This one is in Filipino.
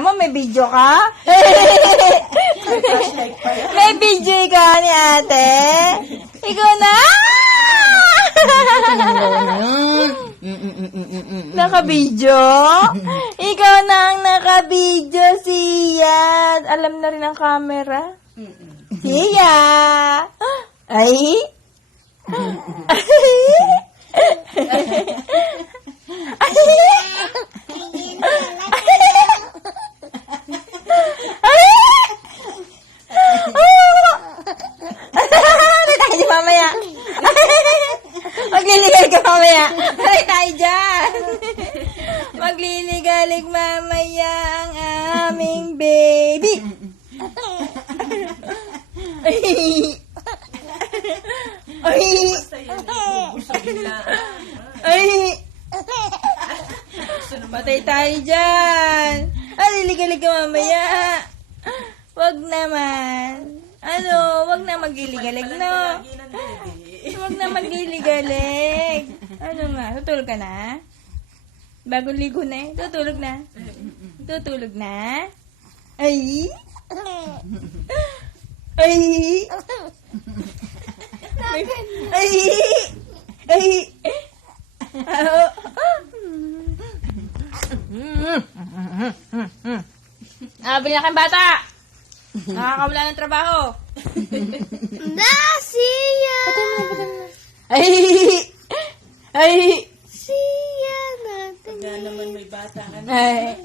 Mo, may video ka? May video ka ni ate? Ikaw na? Naka-video? Ikaw na ang naka-video, Siya. Alam na rin ang camera? Siya. Ay? Tayo mamaya. Magliligalig ka mamaya. Tayo tayo dyan. Magliligalig mamaya ang aming baby. Ay. Ay. Patay tayo dyan. Liligalig ka mamaya. Wag naman. Ano, wag na magliligalig, no? Wag na magliligalig. Ano nga, tutulog ka na? Bagong ligo na eh. Tutulog na. Tutulog na? Ay? Ay? Ay? Ay? Bili na kayong bata! Nakakawala ng trabaho! Siya! Ay! Ay! Siya natin. Kaya naman may bata. Ay!